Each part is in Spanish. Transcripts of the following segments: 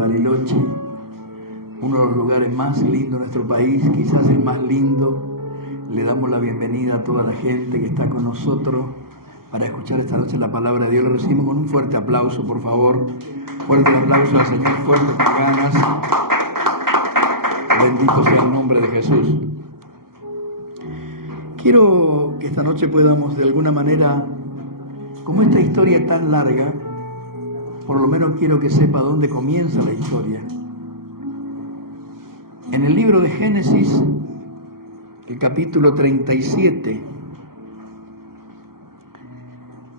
Bariloche, uno de los lugares más lindos de nuestro país, quizás el más lindo. Le damos la bienvenida a toda la gente que está con nosotros para escuchar esta noche la palabra de Dios. Lo recibimos con un fuerte aplauso, por favor. Fuerte aplauso al Señor, fuerte con ganas. Bendito sea el nombre de Jesús. Quiero que esta noche podamos de alguna manera, como esta historia es tan larga, por lo menos quiero que sepa dónde comienza la historia. En el libro de Génesis, el capítulo 37,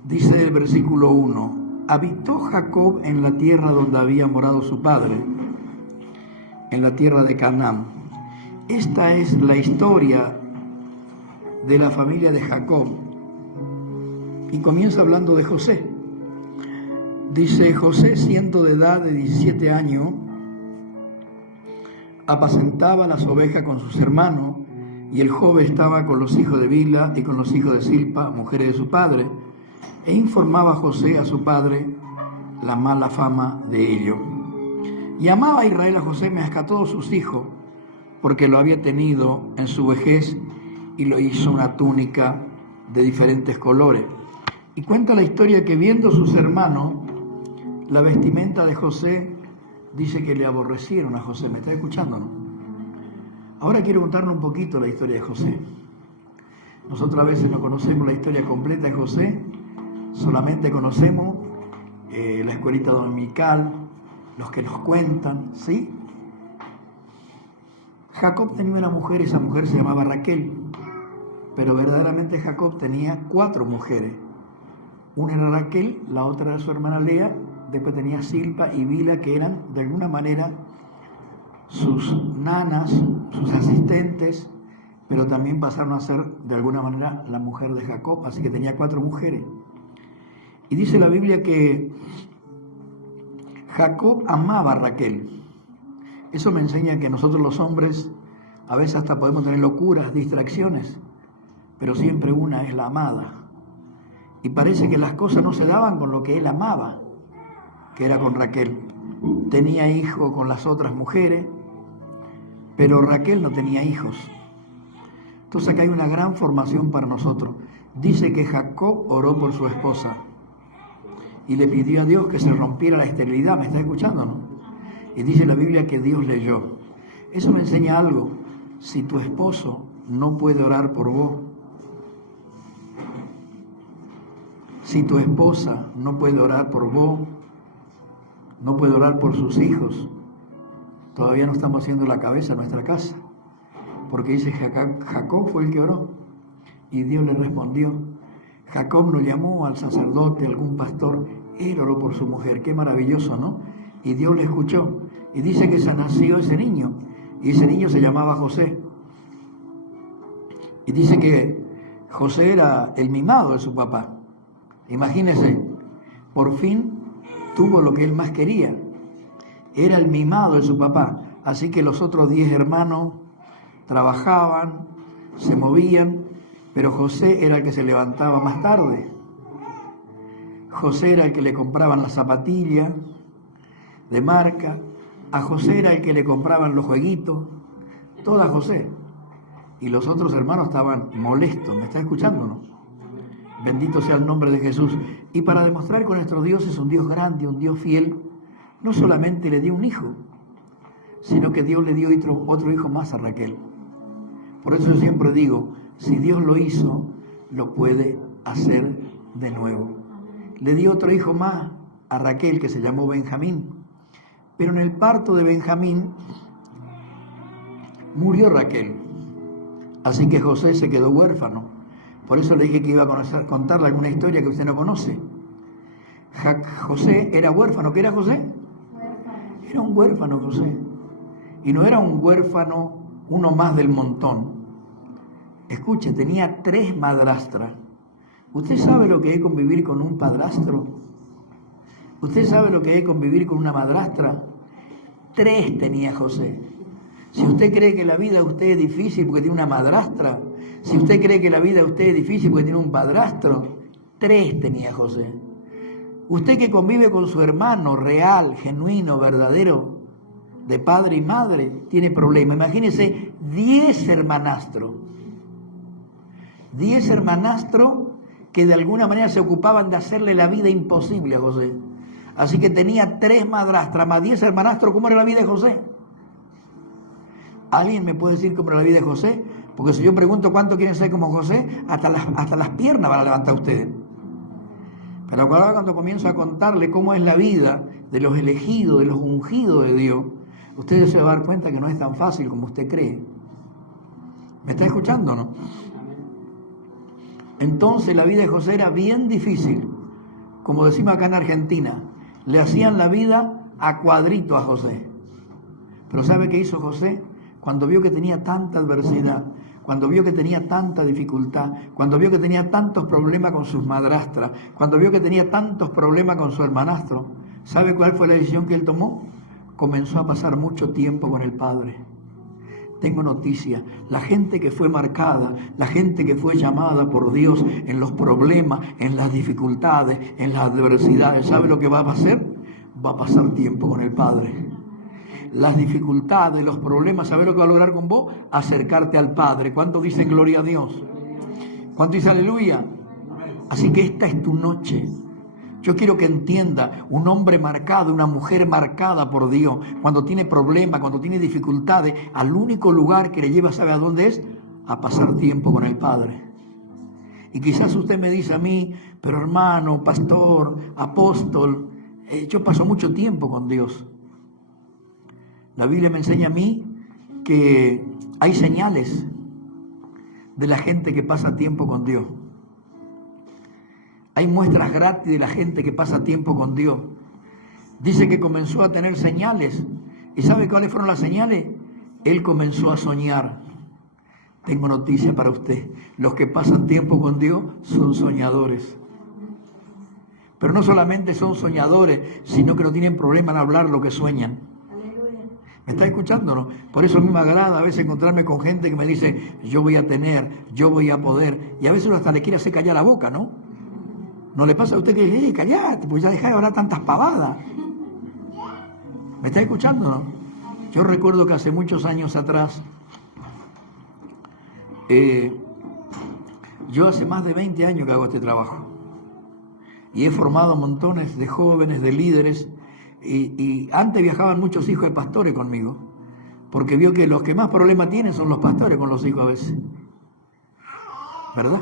dice el versículo 1, habitó Jacob en la tierra donde había morado su padre, en la tierra de Canaán. Esta es la historia de la familia de Jacob. Y comienza hablando de José. Dice, José, siendo de edad de 17 años, apacentaba las ovejas con sus hermanos, y el joven estaba con los hijos de Bilha y con los hijos de Silpa, mujeres de su padre, e informaba José a su padre la mala fama de ellos. Y amaba a Israel a José más que a todos sus hijos, porque lo había tenido en su vejez y lo hizo una túnica de diferentes colores. Y cuenta la historia que viendo sus hermanos la vestimenta de José, dice que le aborrecieron a José. ¿Me está escuchando, no? Ahora quiero contarle un poquito la historia de José. Nosotros a veces no conocemos la historia completa de José, solamente conocemos la escuelita dominical, los que nos cuentan, ¿sí? Jacob tenía una mujer, esa mujer se llamaba Raquel, pero verdaderamente Jacob tenía 4 mujeres. Una era Raquel, la otra era su hermana Lea, después tenía Silpa y Bilha, que eran de alguna manera sus nanas, sus asistentes, pero también pasaron a ser de alguna manera la mujer de Jacob, así que tenía 4 mujeres. Y dice la Biblia que Jacob amaba a Raquel. Eso me enseña que nosotros los hombres a veces hasta podemos tener locuras, distracciones, pero siempre una es la amada. Y parece que las cosas no se daban con lo que él amaba, que era con Raquel. Tenía hijo con las otras mujeres, pero Raquel no tenía hijos. Entonces acá hay una gran formación para nosotros. Dice que Jacob oró por su esposa y le pidió a Dios que se rompiera la esterilidad. ¿Me está escuchando, no? Y dice la Biblia que Dios leyó. Eso me enseña algo. Si tu esposo no puede orar por vos, si tu esposa no puede orar por vos, no puede orar por sus hijos, todavía no estamos haciendo la cabeza en nuestra casa. Porque dice Jacob fue el que oró y Dios le respondió. Jacob no llamó al sacerdote, algún pastor, él oró por su mujer. Qué maravilloso, ¿no? Y Dios le escuchó. Y dice que se nació ese niño, y ese niño se llamaba José. Y dice que José era el mimado de su papá. Imagínense, por fin tuvo lo que él más quería. Era el mimado de su papá. Así que los otros 10 hermanos trabajaban, se movían, pero José era el que se levantaba más tarde. José era el que le compraban las zapatillas de marca. A José era el que le compraban los jueguitos. Todo a José. Y los otros hermanos estaban molestos. ¿Me está escuchando, no? Bendito sea el nombre de Jesús. Y para demostrar que nuestro Dios es un Dios grande, un Dios fiel, no solamente le dio un hijo, sino que Dios le dio otro hijo más a Raquel. Por eso yo siempre digo, si Dios lo hizo, lo puede hacer de nuevo. Le dio otro hijo más a Raquel, que se llamó Benjamín. Pero en el parto de Benjamín murió Raquel. Así que José se quedó huérfano. Por eso le dije que iba a contarle alguna historia que usted no conoce. José era huérfano. ¿Qué era José? Era un huérfano José. Y no era un huérfano, uno más del montón. Escuche, tenía 3 madrastras. ¿Usted sabe lo que es convivir con un padrastro? ¿Usted sabe lo que es convivir con una madrastra? 3 tenía José. Si usted cree que la vida de usted es difícil porque tiene una madrastra, si usted cree que la vida de usted es difícil porque tiene un padrastro, 3 tenía José. Usted que convive con su hermano real, genuino, verdadero, de padre y madre, tiene problemas. Imagínese 10 hermanastros. 10 hermanastros que de alguna manera se ocupaban de hacerle la vida imposible a José. Así que tenía 3 madrastras más 10 hermanastros. ¿Cómo era la vida de José? ¿Alguien me puede decir cómo era la vida de José? Porque si yo pregunto cuánto quieren ser como José, hasta las piernas van a levantar ustedes. Pero ahora cuando comienzo a contarle cómo es la vida de los elegidos, de los ungidos de Dios, usted se va a dar cuenta que no es tan fácil como usted cree. ¿Me está escuchando o no? Entonces la vida de José era bien difícil. Como decimos acá en Argentina, le hacían la vida a cuadrito a José. Pero ¿sabe qué hizo José? Cuando vio que tenía tanta adversidad, cuando vio que tenía tanta dificultad, cuando vio que tenía tantos problemas con sus madrastras, cuando vio que tenía tantos problemas con su hermanastro, ¿sabe cuál fue la decisión que él tomó? Comenzó a pasar mucho tiempo con el Padre. Tengo noticia, la gente que fue marcada, la gente que fue llamada por Dios en los problemas, en las dificultades, en las adversidades, ¿sabe lo que va a hacer? Va a pasar tiempo con el Padre. Las dificultades, los problemas, ¿sabes lo que va a lograr con vos? Acercarte al Padre. ¿Cuánto dicen gloria a Dios? ¿Cuánto dicen aleluya? Así que esta es tu noche. Yo quiero que entienda, un hombre marcado, una mujer marcada por Dios, cuando tiene problemas, cuando tiene dificultades, al único lugar que le lleva, ¿sabe a dónde es? A pasar tiempo con el Padre. Y quizás usted me dice a mí, pero hermano, pastor, apóstol, yo paso mucho tiempo con Dios. La Biblia me enseña a mí que hay señales de la gente que pasa tiempo con Dios. Hay muestras gratis de la gente que pasa tiempo con Dios. Dice que comenzó a tener señales. ¿Y sabe cuáles fueron las señales? Él comenzó a soñar. Tengo noticia para usted. Los que pasan tiempo con Dios son soñadores. Pero no solamente son soñadores, sino que no tienen problema en hablar lo que sueñan. ¿Me está escuchando, no? Por eso a mí me agrada a veces encontrarme con gente que me dice, yo voy a tener, yo voy a poder. Y a veces uno hasta le quiere hacer callar la boca, ¿no? ¿No le pasa a usted que dice, callate, pues ya dejá de hablar tantas pavadas? ¿Me está escuchando, no? Yo recuerdo que hace muchos años atrás, yo hace más de 20 años que hago este trabajo. Y he formado montones de jóvenes, de líderes. Y antes viajaban muchos hijos de pastores conmigo, porque vio que los que más problemas tienen son los pastores con los hijos a veces. ¿Verdad?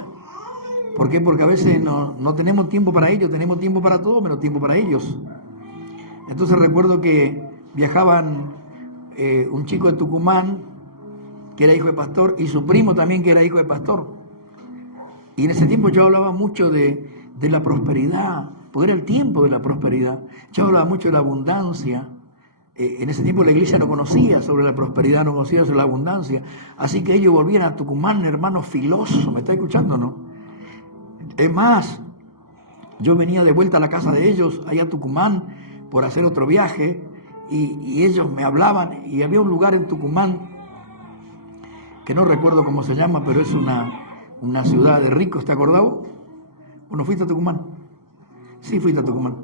¿Por qué? Porque a veces no tenemos tiempo para ellos, tenemos tiempo para todo, menos tiempo para ellos. Entonces recuerdo que viajaban un chico de Tucumán, que era hijo de pastor, y su primo también, que era hijo de pastor. Y en ese tiempo yo hablaba mucho de la prosperidad, porque era el tiempo de la prosperidad. Yo hablaba mucho de la abundancia. En ese tiempo la iglesia no conocía sobre la prosperidad, no conocía sobre la abundancia. Así que ellos volvían a Tucumán, hermanos filosos. ¿Me está escuchando o no? Es más, yo venía de vuelta a la casa de ellos, allá a Tucumán, por hacer otro viaje, y ellos me hablaban, y había un lugar en Tucumán, que no recuerdo cómo se llama, pero es una ciudad de ricos, ¿te acordás? Bueno, ¿fuiste a Tucumán? Sí, fuiste a Tucumán.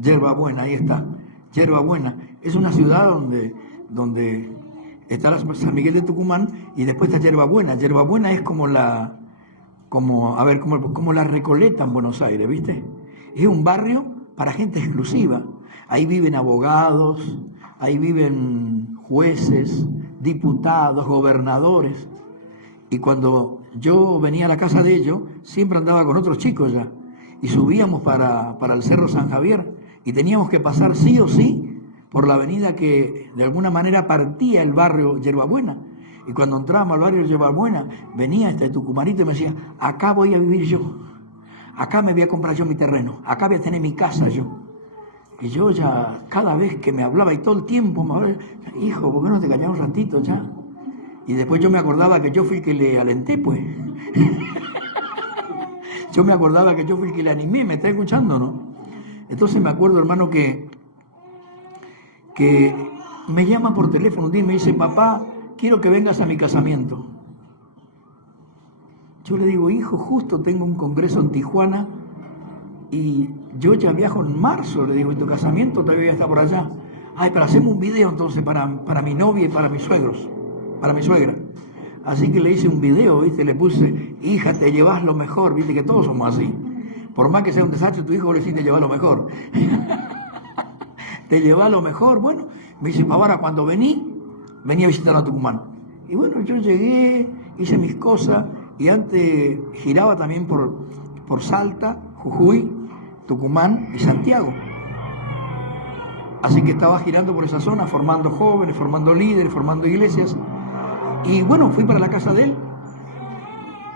Yerba Buena, ahí está. Yerba Buena. Es una ciudad donde está San Miguel de Tucumán y después está Yerba Buena. Yerba Buena es como la Recoleta en Buenos Aires, ¿viste? Es un barrio para gente exclusiva. Ahí viven abogados, ahí viven jueces, diputados, gobernadores. Y cuando yo venía a la casa de ellos, siempre andaba con otros chicos ya. Y subíamos para el Cerro San Javier y teníamos que pasar sí o sí por la avenida que de alguna manera partía el barrio Yerba Buena. Y cuando entrábamos al barrio Yerba Buena, venía este tucumanito y me decía, acá voy a vivir yo, acá me voy a comprar yo mi terreno, acá voy a tener mi casa yo. Y yo ya, cada vez que me hablaba y todo el tiempo me hablaba, hijo, ¿por qué no te callas un ratito ya? Y después yo me acordaba que yo fui el que le alenté, pues. Yo me acordaba que yo fui el que le animé, ¿me está escuchando, no? Entonces me acuerdo, hermano, que me llama por teléfono un día y me dice, papá, quiero que vengas a mi casamiento. Yo le digo, hijo, justo tengo un congreso en Tijuana Y yo ya viajo en marzo, le digo, y tu casamiento todavía está por allá. Ay, pero hacemos un video entonces para mi novia y para mis suegros, para mi suegra. Así que le hice un video, ¿viste? Le puse, hija, te llevas lo mejor, ¿viste? Que todos somos así. Por más que sea un desastre, tu hijo le dice, te llevas lo mejor. Te llevas lo mejor. Bueno, me dice, ahora cuando vení a visitar a Tucumán. Y bueno, yo llegué, hice mis cosas, y antes giraba también por Salta, Jujuy, Tucumán y Santiago. Así que estaba girando por esa zona, formando jóvenes, formando líderes, formando iglesias. Y bueno, fui para la casa de él.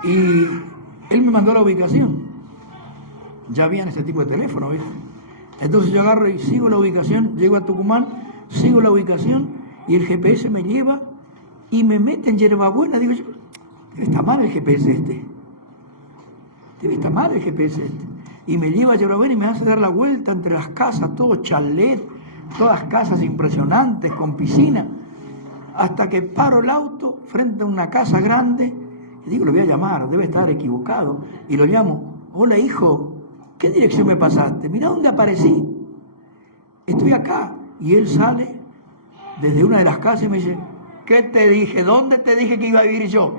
Y él me mandó la ubicación. Ya habían ese tipo de teléfono, ¿viste? Entonces yo agarro y sigo la ubicación, llego a Tucumán, sigo la ubicación y el GPS me lleva y me mete en Yerbabuena. Digo yo, debe estar mal el GPS este. Debe estar mal el GPS este. Y me lleva a Yerbabuena y me hace dar la vuelta entre las casas, todo chalet, todas casas impresionantes, con piscina, hasta que paro el auto frente a una casa grande y digo, lo voy a llamar, debe estar equivocado, y lo llamo, hola hijo, ¿qué dirección me pasaste? Mira dónde aparecí, estoy acá. Y él sale desde una de las casas y me dice, ¿qué te dije? ¿Dónde te dije que iba a vivir yo?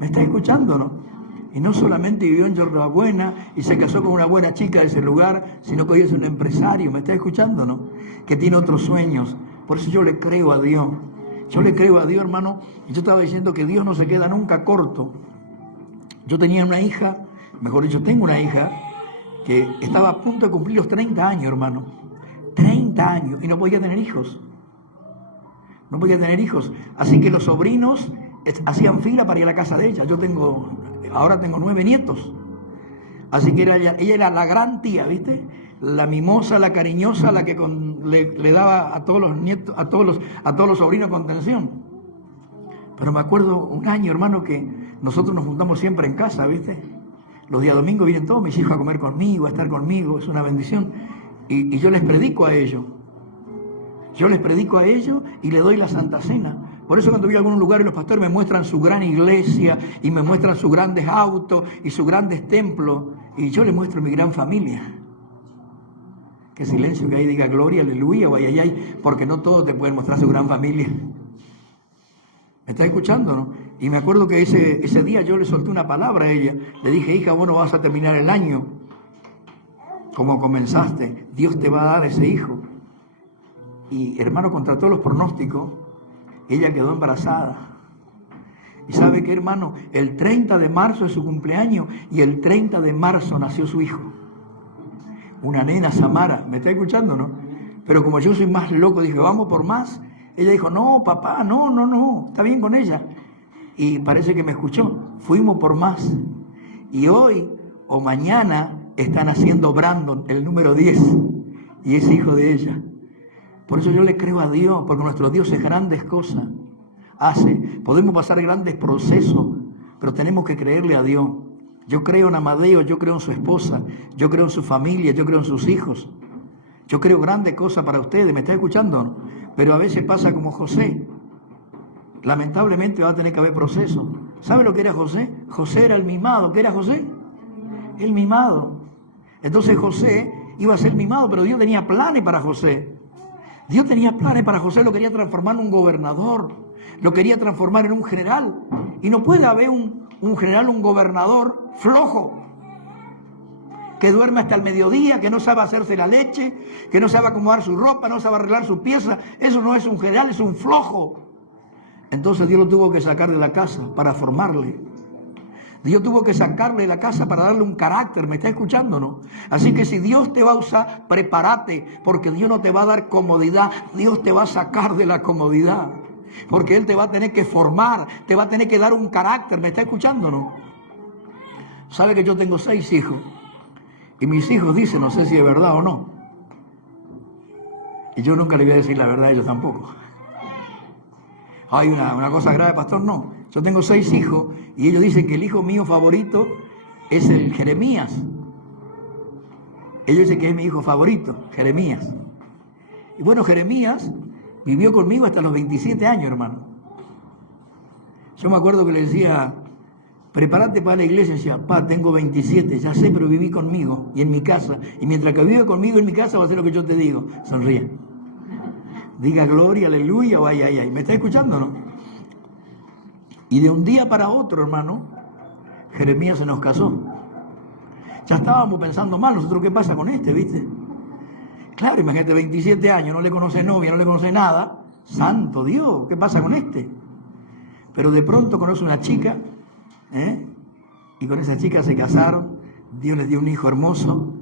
¿Me está escuchando, no? Y no solamente vivió en Yerbabuena y se casó con una buena chica de ese lugar, sino que hoy es un empresario, ¿me está escuchando, no? Que tiene otros sueños. Por eso yo le creo a Dios. Yo le creo a Dios, hermano. Y yo estaba diciendo que Dios no se queda nunca corto. Yo tenía una hija, mejor dicho, tengo una hija, que estaba a punto de cumplir los 30 años, hermano. 30 años, y no podía tener hijos. No podía tener hijos. Así que los sobrinos hacían fila para ir a la casa de ella. Ahora tengo 9 nietos. Así que ella era la gran tía, ¿viste? La mimosa, la cariñosa, la que le daba a todos los nietos, a todos los sobrinos contención. Pero me acuerdo un año, hermano, que nosotros nos juntamos siempre en casa, ¿viste? Los días domingos vienen todos mis hijos a comer conmigo, a estar conmigo, es una bendición. Y yo les predico a ellos. Yo les predico a ellos y les doy la Santa Cena. Por eso cuando voy a algún lugar y los pastores me muestran su gran iglesia y me muestran sus grandes autos y sus grandes templos, y yo les muestro mi gran familia. Qué silencio, que ahí diga gloria, aleluya, o ay, porque no todos te pueden mostrar su gran familia. ¿Me estás escuchando, no? Y me acuerdo que ese día yo le solté una palabra a ella. Le dije, hija, vos no vas a terminar el año como comenzaste. Dios te va a dar ese hijo. Y hermano, contra todos los pronósticos, ella quedó embarazada. Y sabe qué, hermano, el 30 de marzo es su cumpleaños y el 30 de marzo nació su hijo. Una nena, Samara. ¿Me está escuchando, no? Pero como yo soy más loco, dije, vamos por más. Ella dijo, no, papá, no, está bien con ella. Y parece que me escuchó. Fuimos por más. Y hoy o mañana están haciendo Brandon, el número 10, y es hijo de ella. Por eso yo le creo a Dios, porque nuestro Dios es grandes cosas. Podemos pasar grandes procesos, pero tenemos que creerle a Dios. Yo creo en Amadeo, yo creo en su esposa, yo creo en su familia, yo creo en sus hijos. Yo creo grandes cosas para ustedes, ¿me está escuchando? Pero a veces pasa como José. Lamentablemente va a tener que haber proceso. ¿Sabe lo que era José? José era el mimado. ¿Qué era José? El mimado. Entonces José iba a ser mimado, pero Dios tenía planes para José. Dios tenía planes para José, lo quería transformar en un gobernador, lo quería transformar en un general. Y no puede haber un general, un gobernador flojo, que duerme hasta el mediodía, que no sabe hacerse la leche, que no sabe acomodar su ropa, no sabe arreglar su pieza. Eso no es un general, es un flojo. Entonces Dios lo tuvo que sacar de la casa para formarle. Dios tuvo que sacarle de la casa para darle un carácter. ¿Me está escuchando, no? Así que si Dios te va a usar, prepárate, porque Dios no te va a dar comodidad. Dios te va a sacar de la comodidad, porque Él te va a tener que formar, te va a tener que dar un carácter. ¿Me está escuchando, no? Sabe que yo tengo 6 hijos. Y mis hijos dicen, no sé si es verdad o no. Y yo nunca le voy a decir la verdad a ellos tampoco. Hay una cosa grave, pastor, no. Yo tengo 6 hijos y ellos dicen que el hijo mío favorito es el Jeremías. Ellos dicen que es mi hijo favorito, Jeremías. Y bueno, Jeremías vivió conmigo hasta los 27 años, hermano. Yo me acuerdo que le decía prepárate para la iglesia. Y decía, papá, tengo 27, ya sé, pero viví conmigo y en mi casa. Y mientras que vive conmigo en mi casa va a hacer lo que yo te digo. Sonríe. Diga gloria, aleluya o ay, ay, ay. ¿Me está escuchando o no? Y de un día para otro, hermano, Jeremías se nos casó. Ya estábamos pensando mal, nosotros, ¿qué pasa con este, viste? Claro, imagínate, 27 años, no le conoce novia, no le conoce nada. Santo Dios, ¿qué pasa con este? Pero de pronto conoce una chica, y con esa chica se casaron, Dios les dio un hijo hermoso,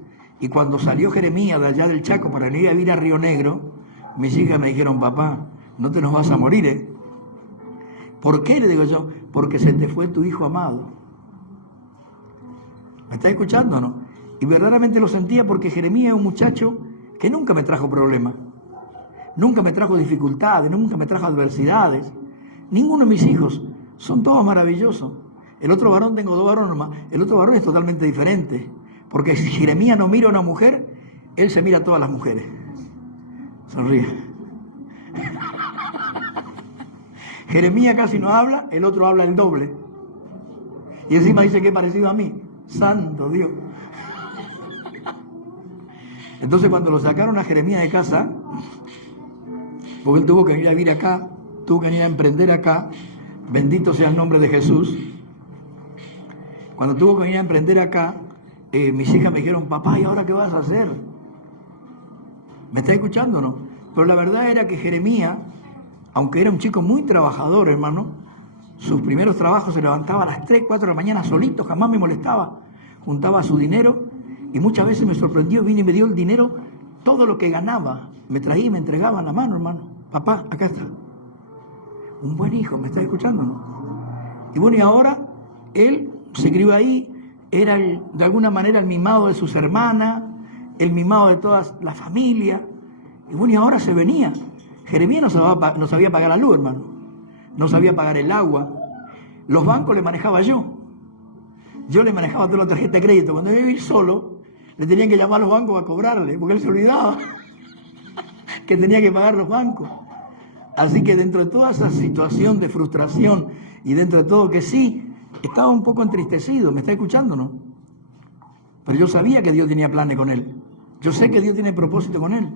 y cuando salió Jeremías de allá del Chaco para ir a vivir a Río Negro, mis hijas me dijeron, papá, no te nos vas a morir, ¿eh? ¿Por qué? Le digo yo, porque se te fue tu hijo amado. ¿Me estás escuchando o no? Y verdaderamente lo sentía porque Jeremías es un muchacho que nunca me trajo problemas, nunca me trajo dificultades, nunca me trajo adversidades. Ninguno de mis hijos, son todos maravillosos. El otro varón, tengo 2 varones más, el otro varón es totalmente diferente. Porque si Jeremías no mira a una mujer, él se mira a todas las mujeres. Sonríe. Jeremías casi no habla, el otro habla el doble. Y encima dice que es parecido a mí. Santo Dios. Entonces cuando lo sacaron a Jeremías de casa, porque él tuvo que venir a vivir acá, tuvo que venir a emprender acá, bendito sea el nombre de Jesús. Cuando tuvo que venir a emprender acá, mis hijas me dijeron, papá, ¿y ahora qué vas a hacer? ¿Me está escuchando o no? Pero la verdad era que Jeremías, aunque era un chico muy trabajador, hermano, sus primeros trabajos se levantaba a las 3, 4 de la mañana solito, jamás me molestaba. Juntaba su dinero y muchas veces me sorprendió, vino y me dio el dinero, todo lo que ganaba. Me traía y me entregaba en la mano, hermano. Papá, acá está. Un buen hijo, ¿me está escuchando o no? Y bueno, y ahora él se crió ahí, era de alguna manera el mimado de sus hermanas, el mimado de toda la familia. Y bueno, y ahora se venía. Jeremías no sabía pagar la luz, hermano. No sabía pagar el agua. Los bancos le manejaba yo. Yo le manejaba toda la tarjeta de crédito. Cuando iba a ir solo, le tenían que llamar a los bancos a cobrarle, porque él se olvidaba que tenía que pagar los bancos. Así que dentro de toda esa situación de frustración y dentro de todo que sí, estaba un poco entristecido. ¿Me está escuchando, no? Pero yo sabía que Dios tenía planes con él. Yo sé que Dios tiene propósito con él.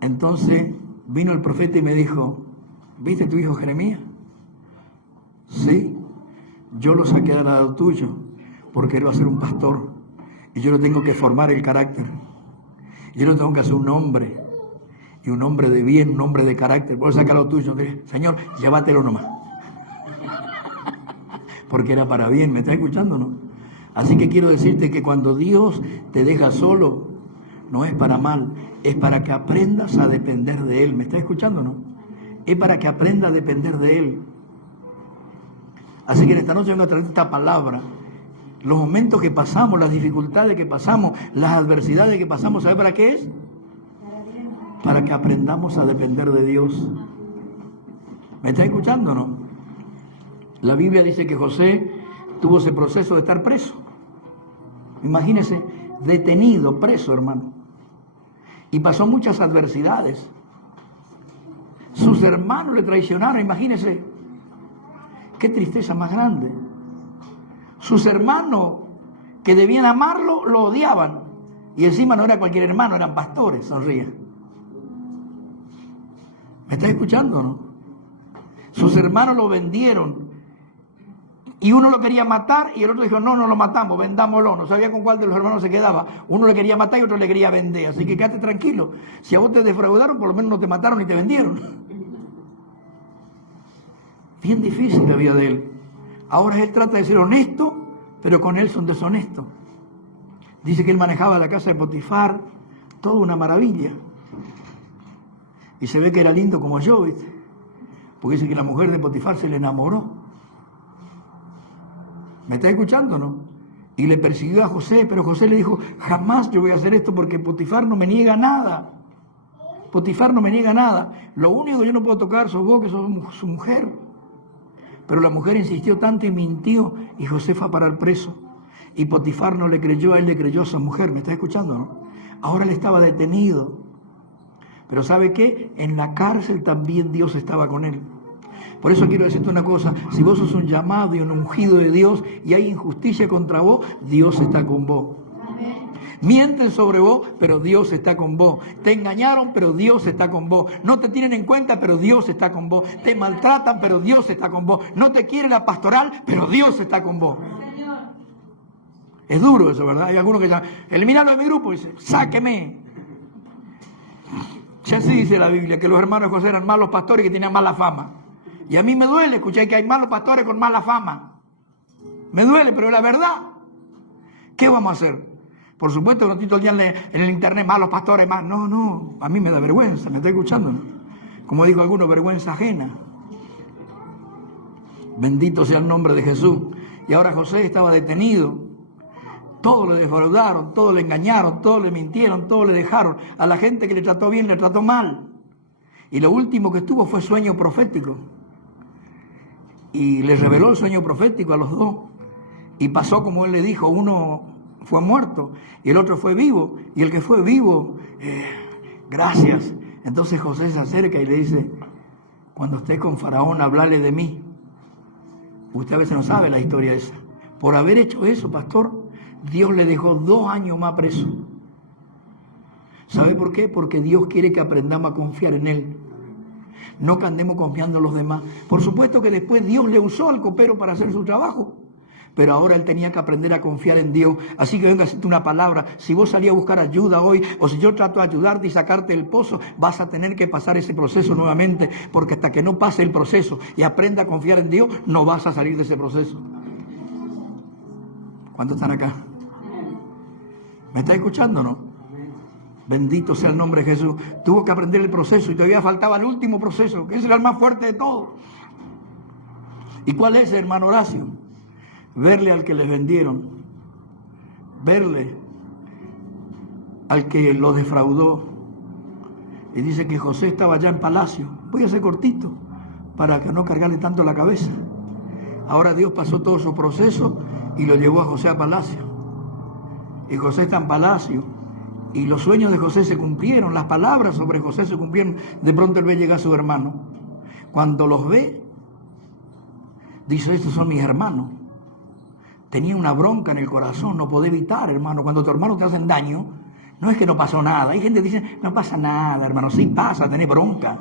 Entonces vino el profeta y me dijo, ¿viste tu hijo Jeremías? Sí, yo lo saqué del lado tuyo porque él va a ser un pastor y yo le tengo que formar el carácter. Yo le tengo que hacer un hombre, y un hombre de bien, un hombre de carácter. Voy a sacar lo tuyo. Señor, llévatelo nomás. Porque era para bien, ¿me estás escuchando, no? Así que quiero decirte que cuando Dios te deja solo, no es para mal, es para que aprendas a depender de Él. ¿Me estás escuchando, no? Es para que aprendas a depender de Él. Así que en esta noche vengo a traer esta palabra. Los momentos que pasamos, las dificultades que pasamos, las adversidades que pasamos, ¿sabe para qué es? Para que aprendamos a depender de Dios. ¿Me estás escuchando o no? La Biblia dice que José tuvo ese proceso de estar preso. Imagínese, detenido, preso, hermano. Y pasó muchas adversidades. Sus hermanos le traicionaron, imagínese. Qué tristeza más grande. Sus hermanos, que debían amarlo, lo odiaban. Y encima no era cualquier hermano, eran pastores, sonríe. ¿Me estás escuchando o no? Sus hermanos lo vendieron. Y uno lo quería matar y el otro dijo, no, no lo matamos, vendámoslo. No sabía con cuál de los hermanos se quedaba. Uno le quería matar y otro le quería vender. Así que quédate tranquilo. Si a vos te defraudaron, por lo menos no te mataron ni te vendieron. Bien difícil la vida de él. Ahora él trata de ser honesto, pero con él son deshonestos. Dice que él manejaba la casa de Potifar, toda una maravilla. Y se ve que era lindo como yo, ¿viste? Porque dice que la mujer de Potifar se le enamoró. ¿Me está escuchando o no? Y le persiguió a José, pero José le dijo, jamás yo voy a hacer esto porque Potifar no me niega nada. Potifar no me niega nada. Lo único que yo no puedo tocar sos vos, que sos su mujer. Pero la mujer insistió tanto y mintió, y José fue a parar preso. Y Potifar no le creyó a él, le creyó a su mujer. ¿Me está escuchando, no? Ahora él estaba detenido. Pero ¿sabe qué? En la cárcel también Dios estaba con él. Por eso quiero decirte una cosa, si vos sos un llamado y un ungido de Dios y hay injusticia contra vos, Dios está con vos. Mienten sobre vos, pero Dios está con vos. Te engañaron, pero Dios está con vos. No te tienen en cuenta, pero Dios está con vos. Te maltratan, pero Dios está con vos. No te quiere la pastoral, pero Dios está con vos. Es duro eso, ¿verdad? Hay algunos que dicen, eliminalo de mi grupo, y dicen, sáqueme. Ya así dice la Biblia, que los hermanos de José eran malos pastores que tenían mala fama. Y a mí me duele escuchar que hay malos pastores con mala fama. Me duele, pero es la verdad. ¿Qué vamos a hacer? Por supuesto que no estoy todo el día en el internet, malos pastores, más. No, a mí me da vergüenza, me estoy escuchando, ¿no? Como dijo alguno, vergüenza ajena. Bendito sea el nombre de Jesús. Y ahora José estaba detenido. Todos le defraudaron, todos le engañaron, todos le mintieron, todos le dejaron. A la gente que le trató bien, le trató mal. Y lo último que estuvo fue sueño profético. Y le reveló el sueño profético a los dos. Y pasó como él le dijo, uno fue muerto y el otro fue vivo. Y el que fue vivo, gracias. Entonces José se acerca y le dice, cuando estés con Faraón, hablale de mí. Usted a veces no sabe la historia esa. Por haber hecho eso, pastor, Dios le dejó 2 años más preso. ¿Sabe por qué? Porque Dios quiere que aprendamos a confiar en Él. No que andemos confiando en los demás. Por supuesto que después Dios le usó al copero para hacer su trabajo. Pero ahora él tenía que aprender a confiar en Dios. Así que venga a hacerte una palabra. Si vos salís a buscar ayuda hoy, o si yo trato de ayudarte y sacarte del pozo, vas a tener que pasar ese proceso nuevamente. Porque hasta que no pase el proceso y aprenda a confiar en Dios, no vas a salir de ese proceso. ¿Cuántos están acá? ¿Me está escuchando o no? Bendito sea el nombre de Jesús. Tuvo que aprender el proceso y todavía faltaba el último proceso, que es el más fuerte de todos. ¿Y cuál es, hermano Horacio? Verle al que les vendieron, verle al que lo defraudó. Y dice que José estaba ya en palacio. Voy a hacer cortito para que no cargarle tanto la cabeza. Ahora Dios pasó todo su proceso y lo llevó a José a palacio. Y José está en palacio y los sueños de José se cumplieron, las palabras sobre José se cumplieron. De pronto él ve llegar a su hermano. Cuando los ve, dice, estos son mis hermanos. Tenía una bronca en el corazón, no podía evitar, hermano. Cuando tus hermanos te hacen daño, no es que no pasó nada. Hay gente que dice, no pasa nada, hermano. Sí pasa, tenés bronca.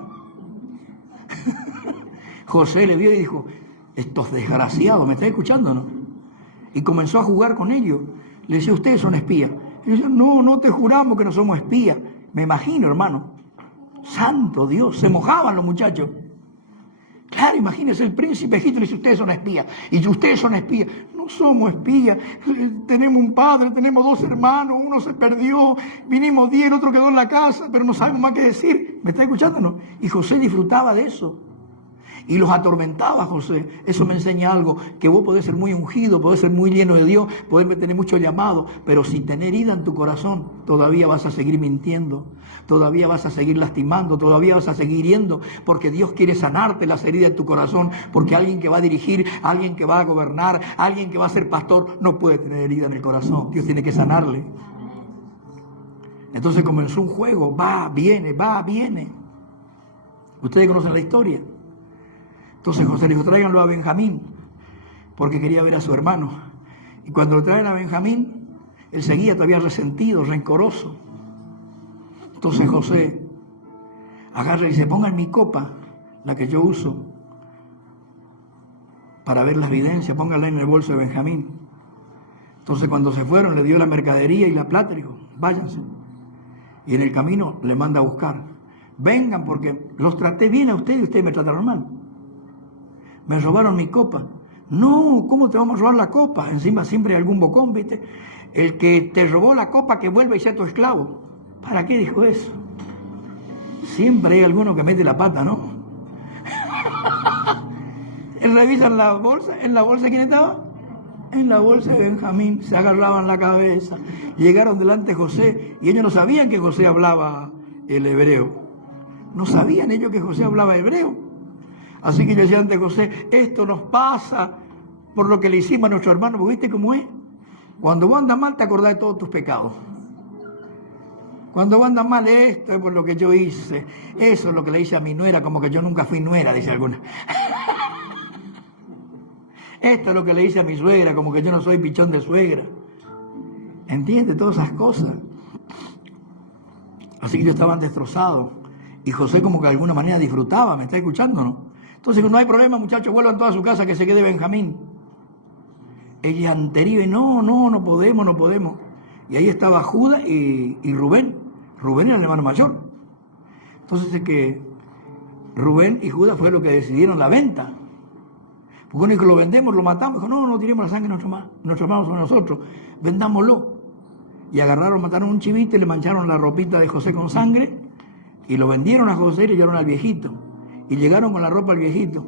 José le vio y dijo, estos desgraciados, ¿me estás escuchando, no? Y comenzó a jugar con ellos. Le decía, ustedes son espías. Y dice, no te juramos que no somos espías. Me imagino, hermano. Santo Dios, se mojaban los muchachos. Claro, imagínense, el príncipe egipcio dice, ustedes son espías. Y si ustedes son espías, no somos espías. Tenemos un padre, tenemos 2 hermanos, uno se perdió, vinimos 10, el otro quedó en la casa, pero no sabemos más qué decir. ¿Me está escuchando, no? Y José disfrutaba de eso. Y los atormentaba José. Eso me enseña algo, que vos podés ser muy ungido, podés ser muy lleno de Dios, podés tener mucho llamado, pero sin tener herida en tu corazón, todavía vas a seguir mintiendo, todavía vas a seguir lastimando, todavía vas a seguir hiriendo, porque Dios quiere sanarte las heridas de tu corazón, porque alguien que va a dirigir, alguien que va a gobernar, alguien que va a ser pastor, no puede tener herida en el corazón. Dios tiene que sanarle. Entonces comenzó un juego, va, viene. Ustedes conocen la historia. Entonces José le dijo, tráiganlo a Benjamín, porque quería ver a su hermano. Y cuando lo traen a Benjamín, él seguía todavía resentido, rencoroso. Entonces José agarra y dice, pongan mi copa, la que yo uso para ver las evidencias, pónganla en el bolso de Benjamín. Entonces cuando se fueron, le dio la mercadería y la plata y dijo, váyanse. Y en el camino le manda a buscar. Vengan porque los traté bien a ustedes y ustedes me trataron mal. Me robaron mi copa. No, ¿cómo te vamos a robar la copa? Encima siempre hay algún bocón, ¿viste? El que te robó la copa que vuelva y sea tu esclavo. ¿Para qué dijo eso? Siempre hay alguno que mete la pata, ¿no? Él revisa en la bolsa, ¿quién estaba? En la bolsa de Benjamín, se agarraban la cabeza. Llegaron delante de José y ellos no sabían que José hablaba el hebreo. No sabían ellos que José hablaba hebreo. Así que yo decía ante José, esto nos pasa por lo que le hicimos a nuestro hermano. ¿Viste cómo es? Cuando vos andas mal, te acordás de todos tus pecados. Cuando vos andas mal, esto es por lo que yo hice. Eso es lo que le hice a mi nuera, como que yo nunca fui nuera, dice alguna. Esto es lo que le hice a mi suegra, como que yo no soy pichón de suegra. ¿Entiende? Todas esas cosas. Así que ellos estaban destrozados. Y José como que de alguna manera disfrutaba, ¿me está escuchando, no? Entonces, no hay problema, muchachos, vuelvan todos a su casa, que se quede Benjamín. Ella anterior, y no podemos. Y ahí estaba Judas y Rubén. Rubén era el hermano mayor. Entonces es que Rubén y Judas fue lo que decidieron la venta. Porque uno dijo, lo vendemos, lo matamos. Dijo, no tiremos la sangre de nuestros hermanos sobre nosotros, vendámoslo. Y agarraron, mataron un chivito y le mancharon la ropita de José con sangre y lo vendieron a José y le llevaron al viejito. Y llegaron con la ropa al viejito.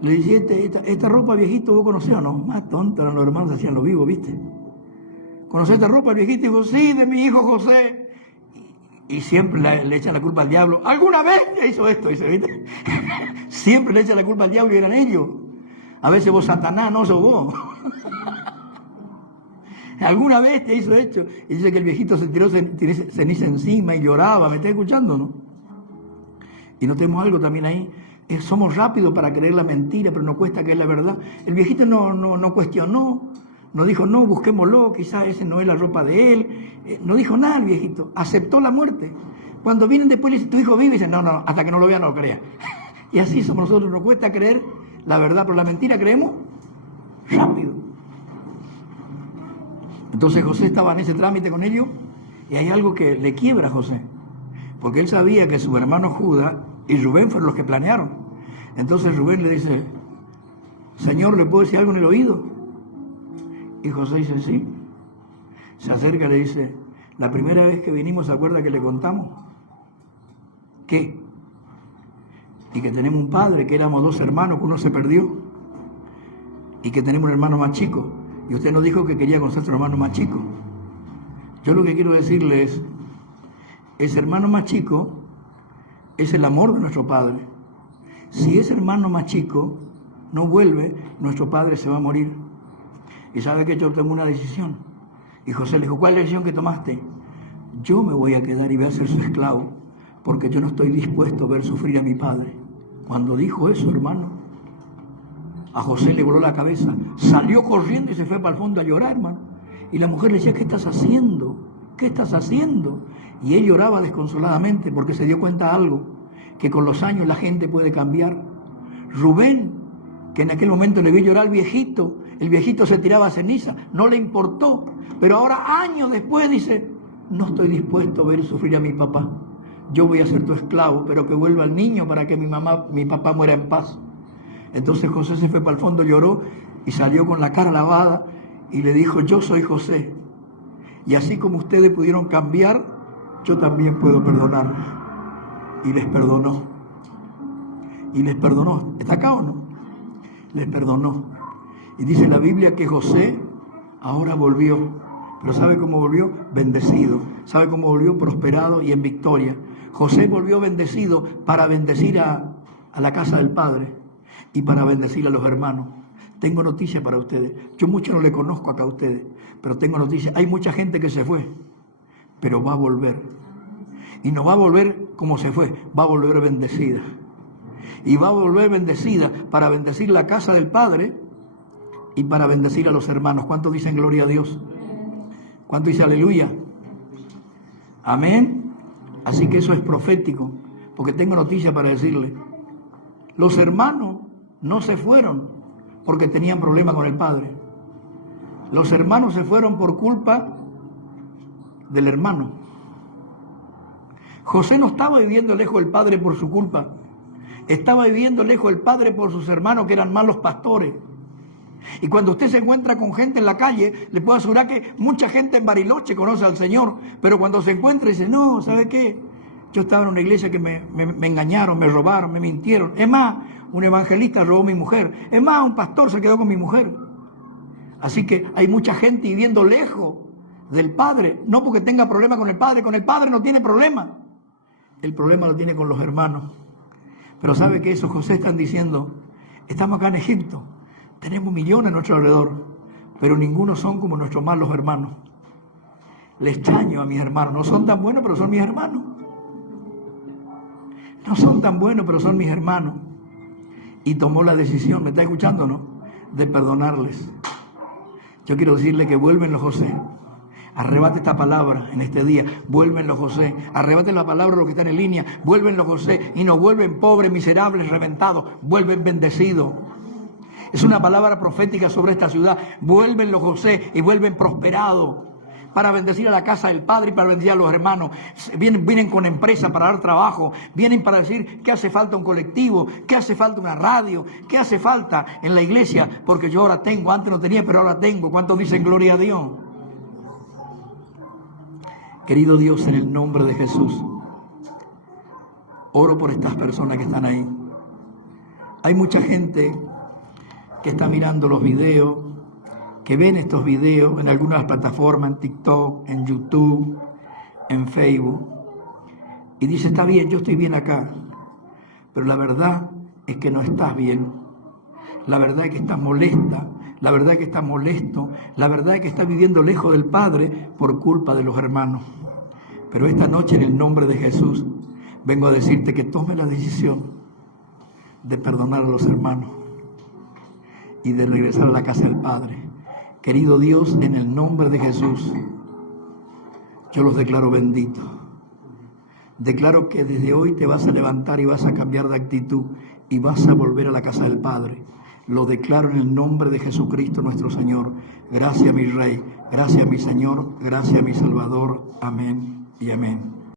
Le dice, esta ropa, viejito, ¿vos conocías o no? Más tonto eran los hermanos, hacían lo vivo, ¿viste? ¿Conocés esta ropa? El viejito dijo, sí, de mi hijo José. Y siempre le echan la culpa al diablo. ¿Alguna vez ya hizo esto? Dice, ¿viste? Siempre le echan la culpa al diablo y eran ellos. A veces vos Satanás, no sos vos. ¿Alguna vez te hizo esto? Y dice que el viejito se tiró ceniza encima y lloraba. ¿Me está escuchando, no? Y notemos algo también ahí. Somos rápidos para creer la mentira, pero nos cuesta creer la verdad. El viejito no cuestionó, no dijo, no, busquémoslo, quizás ese no es la ropa de él. No dijo nada el viejito, aceptó la muerte. Cuando vienen después le dicen, tu hijo vive, y dicen, no, hasta que no lo vea no lo crea. Y así somos nosotros, nos cuesta creer la verdad, pero la mentira creemos rápido. Entonces José estaba en ese trámite con ellos y hay algo que le quiebra a José, porque él sabía que su hermano Judas y Rubén fueron los que planearon. Entonces Rubén le dice, Señor, ¿le puedo decir algo en el oído? Y José dice, sí. Se acerca y le dice, la primera vez que vinimos, ¿se acuerda que le contamos? ¿Qué? Y que tenemos un padre, que éramos 2 hermanos, que uno se perdió. Y que tenemos un hermano más chico. Y usted nos dijo que quería conocer a su hermano más chico. Yo lo que quiero decirle es, ese hermano más chico es el amor de nuestro Padre. Si ese hermano más chico no vuelve, nuestro Padre se va a morir. Y sabe que yo tengo una decisión. Y José le dijo, ¿cuál es la decisión que tomaste? Yo me voy a quedar y voy a ser su esclavo, porque yo no estoy dispuesto a ver sufrir a mi padre. Cuando dijo eso, hermano, a José le voló la cabeza. Salió corriendo y se fue para el fondo a llorar, hermano. Y la mujer le decía, ¿qué estás haciendo? ¿Qué estás haciendo? Y él lloraba desconsoladamente porque se dio cuenta de algo, que con los años la gente puede cambiar. Rubén, que en aquel momento le vio llorar al viejito, el viejito se tiraba ceniza, no le importó, pero ahora años después dice, no estoy dispuesto a ver sufrir a mi papá, yo voy a ser tu esclavo, pero que vuelva el niño para que mi papá muera en paz. Entonces José se fue para el fondo, lloró y salió con la cara lavada y le dijo, yo soy José, y así como ustedes pudieron cambiar, yo también puedo perdonar. Y les perdonó. Y les perdonó. ¿Está acá o no? Les perdonó. Y dice la Biblia que José ahora volvió. Pero ¿sabe cómo volvió? Bendecido. ¿Sabe cómo volvió? Prosperado y en victoria. José volvió bendecido para bendecir a la casa del Padre y para bendecir a los hermanos. Tengo noticias para ustedes. Yo mucho no le conozco acá a ustedes, pero tengo noticias. Hay mucha gente que se fue, pero va a volver. Y no va a volver como se fue, va a volver bendecida. Y va a volver bendecida para bendecir la casa del Padre y para bendecir a los hermanos. ¿Cuántos dicen gloria a Dios? ¿Cuántos dicen aleluya? Amén. Así que eso es profético, porque tengo noticia para decirle. Los hermanos no se fueron porque tenían problemas con el Padre. Los hermanos se fueron por culpa del hermano. José no estaba viviendo lejos del Padre por su culpa. Estaba viviendo lejos del Padre por sus hermanos que eran malos pastores. Y cuando usted se encuentra con gente en la calle, le puedo asegurar que mucha gente en Bariloche conoce al Señor, pero cuando se encuentra dice, no, ¿sabe qué? Yo estaba en una iglesia que me engañaron, me robaron, me mintieron. Es más, un evangelista robó a mi mujer. Es más, un pastor se quedó con mi mujer. Así que hay mucha gente viviendo lejos del Padre, no porque tenga problema con el Padre no tiene problema. El problema lo tiene con los hermanos. Pero ¿sabe qué? Esos José están diciendo, estamos acá en Egipto, tenemos millones a nuestro alrededor, pero ninguno son como nuestros malos hermanos. Le extraño a mis hermanos, no son tan buenos, pero son mis hermanos. No son tan buenos, pero son mis hermanos. Y tomó la decisión, ¿me está escuchando o no? de perdonarles. Yo quiero decirle que vuélvenlo, José. Arrebate esta palabra en este día. Vuélvenlo, José. Arrebate la palabra a los que están en línea. Vuélvenlo, José. Y no vuelven pobres, miserables, reventados. Vuelven bendecidos. Es una palabra profética sobre esta ciudad. Vuélvenlo, José, y vuelven prosperados. Para bendecir a la casa del Padre y para bendecir a los hermanos. Vienen con empresa para dar trabajo. Vienen para decir que hace falta un colectivo, que hace falta una radio, que hace falta en la iglesia. Porque yo ahora tengo, antes no tenía, pero ahora tengo. ¿Cuántos dicen gloria a Dios? Querido Dios, en el nombre de Jesús, oro por estas personas que están ahí. Hay mucha gente que está mirando los videos, que ven estos videos en algunas plataformas, en TikTok, en YouTube, en Facebook, y dice, está bien, yo estoy bien acá, pero la verdad es que no estás bien. La verdad es que estás molesta, la verdad es que estás molesto, la verdad es que estás viviendo lejos del Padre por culpa de los hermanos. Pero esta noche, en el nombre de Jesús, vengo a decirte que tome la decisión de perdonar a los hermanos y de regresar a la casa del Padre. Querido Dios, en el nombre de Jesús, yo los declaro benditos. Declaro que desde hoy te vas a levantar y vas a cambiar de actitud y vas a volver a la casa del Padre. Lo declaro en el nombre de Jesucristo nuestro Señor. Gracias, mi Rey. Gracias, mi Señor. Gracias, mi Salvador. Amén y amén.